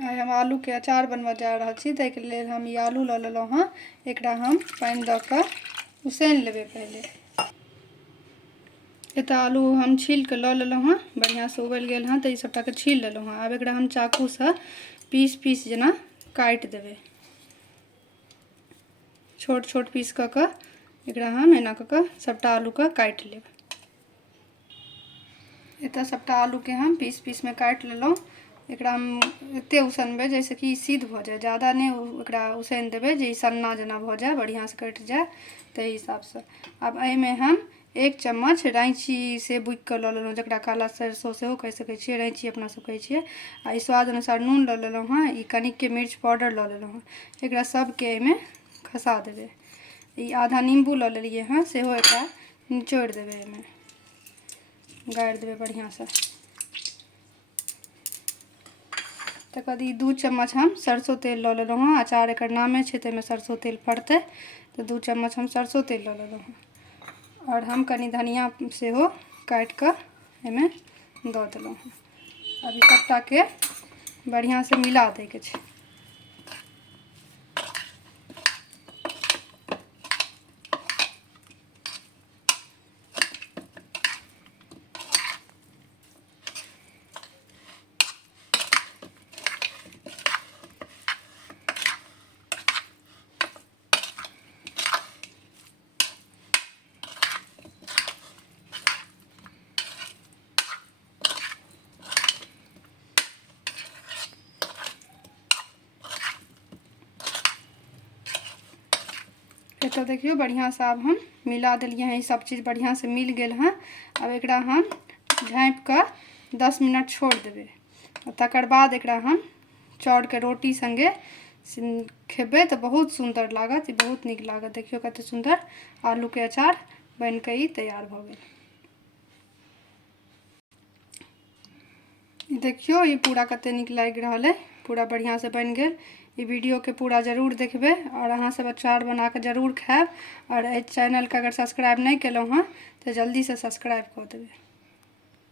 आइ हम आलू के अचार बनवा जा रहा छी। ताहि लेल हम ई आलू ल लेलहुँ हाँ। एकरा हम पानि दऽ कऽ उसैन लेबै पहले। एतऽ आलू हम छील के लऽ लेलहुँ हाँ, बढ़िया से उबलि गेल हाँ। तऽ ई सबटा के छील लेलहुँ हाँ। आब एकरा हम चाकू से पीस पीस जेना काटि देबै। छोट छोट पीस कऽ के एकरा हम एना कऽ के सबटा आलू के काटि लेब। एतऽ सबटा आलू के हम पीस पीस में काटि लेलहुँ। एकरा हम एते उसनबै जैसे कि सिद्ध भऽ जाए। ज़्यादा नहीं एकरा उसैन देबै जे सन्ना जेना भऽ जाए, बढ़िया से कटि जाए। ताहि हिसाब से आब एहिमे हम 1 चम्मच रैंची से बुकि कऽ लऽ लेलहुँ, जकरा काला सरसों सेहो कहि सकै छियै, रैंची अपना सब कहै छियै। आ ई स्वाद अनुसार नून लऽ लेलहुँ हाँ। ई कनिक मिर्च पाउडर लऽ लेलहुँ हाँ। एकरा सबके एहिमे खसा देबै। ई आधा नींबू लऽ लेलियै हाँ, सेहो एकरा निचोड़ि देबै, एहिमे गाड़ि देबै बढ़िया से। तकर बाद ई 2 चम्मच हम सरसों तेल लऽ लेलहुँ हाँ। अचार एकर नामे छै, ताहिमे सरसों तेल पड़तै। तऽ 2 चम्मच हम सरसों तेल लऽ लेलहुँ हाँ। और हम कनी धनिया सेहो काटि कऽ एहिमे दऽ देलहुँ हाँ। अब ई सबटा के बढ़िया से मिला दै के छै। तो देखियो बढ़िया से अब हम मिला दिलिए हैं। सब चीज़ बढ़िया से मिल गए हैं। अब एकरा हम झाँप कर 10 मिनट छोड़ देवे। तकर बाद एकरा हम चाउर के रोटी संगे खेबे तो बहुत सुंदर लागत। बहुत निक लागत। देखियो कते सुंदर आलू के अचार बन के ही तैयार भ गेल। देखियो ये पूरा कते निक लाग रहा है। पूरा बढ़िया से बन गए। ई वीडियो के पूरा जरूर देखबे और अहाँ सब अचार बना के जरूर खाएब। और इस चैनल के अगर सब्सक्राइब नहीं केलहुँ हाँ तो जल्दी से सब्सक्राइब कर देबे।